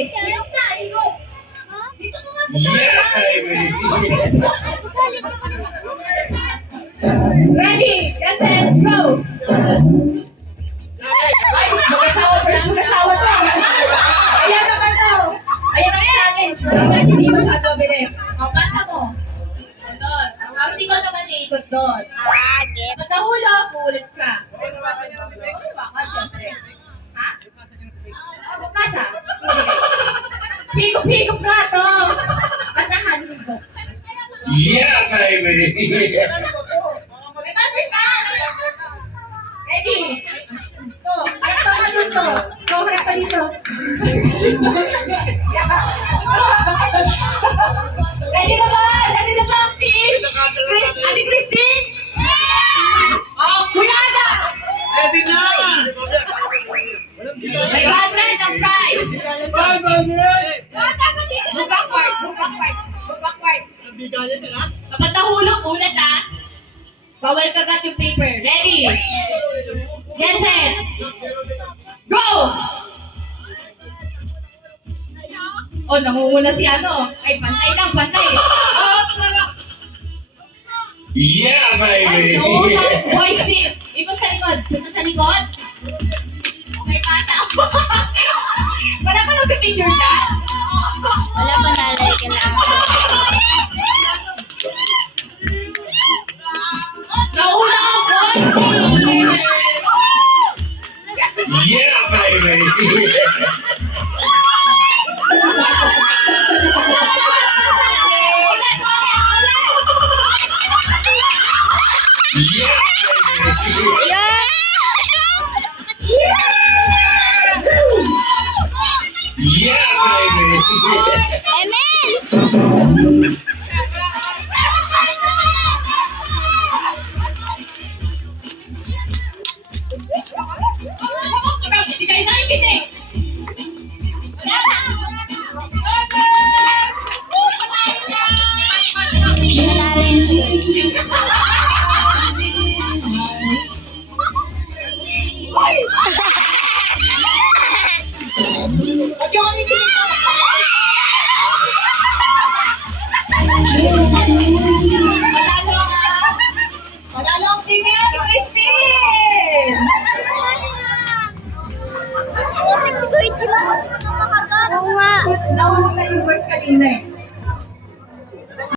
Hilok na, hilok. Dito ko nga Ready, get set, go! Ay, mag-asawa versus mag-asawa to. Ayan naman to. Ayan ang challenge. Dapat hindi masyado bilis. O, basta mo. Doon. Ang sikot naman iikot doon. Pag nahulog, ulit ka. Uliwa ka, syempre. Ha? Basa. Higop-higop nga to. Basahan, higop. Yeah, baby. May battery pa. Ready? To, harap to ka dun to. To, harap ka dito. Ready na ba? Ready na ba ang team? Ate Christine? Oh, Kuya Ada! Ready na! May 100 ang prize. Go backward, go backward, go backward. Kapag nahulog, ulit ha. Bawal kagat yung paper. Ready? Get set. Go! Oh, nangunguna si ano. Ay, pantay lang, pantay. Yeah, Ay, baby. nangunguna. Boys team. Ikot sa likod. Punta sa likod. Okay, pasa. Wala ka nag-picture ka? Wala pa nalay ka lang. Nauna ang boys team. Yeah, baby. Yeah, baby. Yan! Yeah, baby. Emil!